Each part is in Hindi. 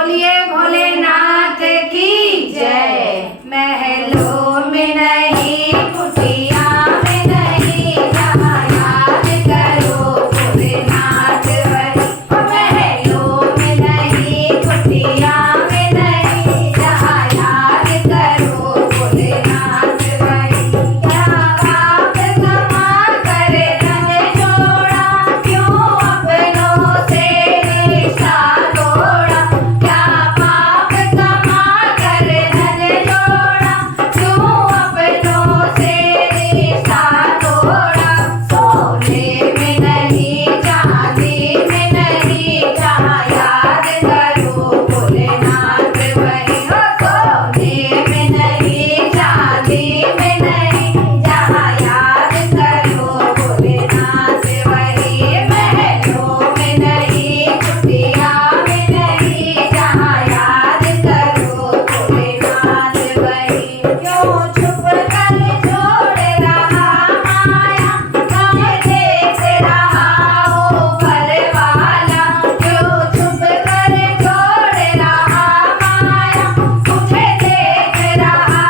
बोलिए भोलेनाथ की जय। महलों में नहीं कुटिया में नहीं, जहाँ याद करो भोलेनाथ वही। महलों में नहीं कुटिया में नहीं, जहाँ याद करो भोलेनाथ वही। क्या पाप कमा कर धन जोड़ा, क्यों अपनों से रिश्ता तोड़ा। क्या पाप कमा कर धन जोड़ा, क्यों अपनों से रिश्ता तोड़ा। सोने में नहीं चांदी में नहीं, जहाँ याद करो भोलेनाथ वही। सोने में नहीं चांदी में नहीं, जहाँ याद करो भोलेनाथ वही। महलों में नहीं कुटिया में नहीं, जहाँ याद करो भोलेनाथ वही। क्यों छुप कर छोड़ रहा माया, कहाँ देख रहा ऊपर वाला। क्यों छुप कर छोड़ रहा माया, मुझे देख रहा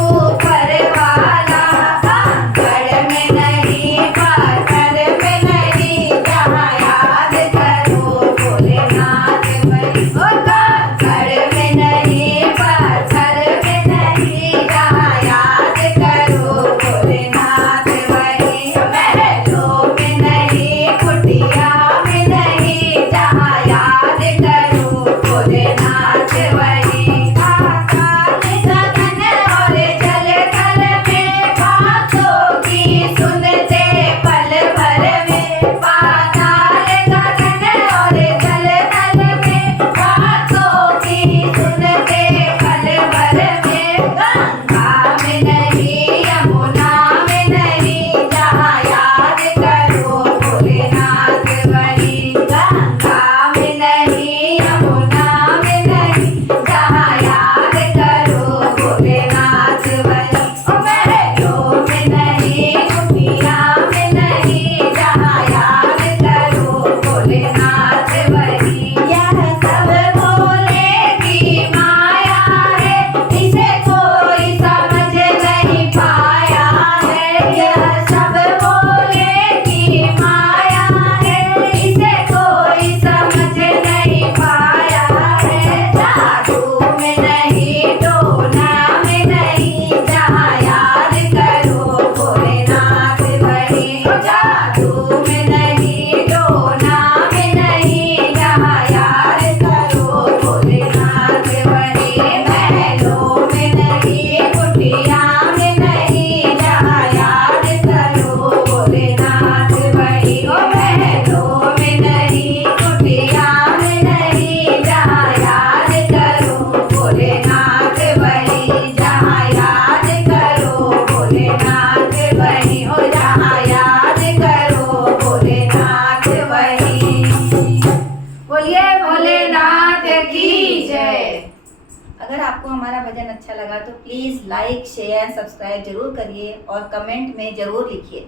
ऊपर वाला। कंकड़ में नहीं पत्थर में नहीं, जहाँ याद करो भोलेनाथ वही। कंकड़ में नहीं पत्थर में नहीं, जहाँ याद करो भोलेनाथ वही। महलों में नहीं कुटिया में नहीं, जहाँ याद करो भोलेनाथ वही। पाताल गगन और जल थल में, बातों की सुनते पल भर में। पाताल गगन और जल थल में, बातों की सुनते पल भर में। गंगा में नहीं यमुना में नहीं, जहाँ याद करो भोलेनाथ वही। गंगा में नहीं यमुना में नहीं, जहाँ याद करो भोलेनाथ वही। महलों में नहीं कुटिया में नहीं, जहाँ याद करो भोलेनाथ वही। यह सब भोले की माया है, इसे कोई समझ नहीं पाया है। यह सब भोले की माया है, इसे कोई समझ नहीं पाया है। जादू में नहीं टोना में नहीं, जहाँ याद करो भोलेनाथ वही। जादू में नहीं टोना में नहीं, जहाँ याद करो भोलेनाथ वही। महलों में नहीं कुटिया में नहीं, जहाँ याद करो भोलेनाथ वही। महलों में नहीं कुटिया में नहीं, जहाँ याद करो भोलेनाथ वही। जहाँ याद करो भोलेनाथ वही। जहाँ याद करो भोलेनाथ वही। बोलिए भोलेनाथ की जय। अगर आपको हमारा भजन अच्छा लगा तो प्लीज़ लाइक शेयर सब्सक्राइब जरूर करिए और कमेंट में ज़रूर लिखिए।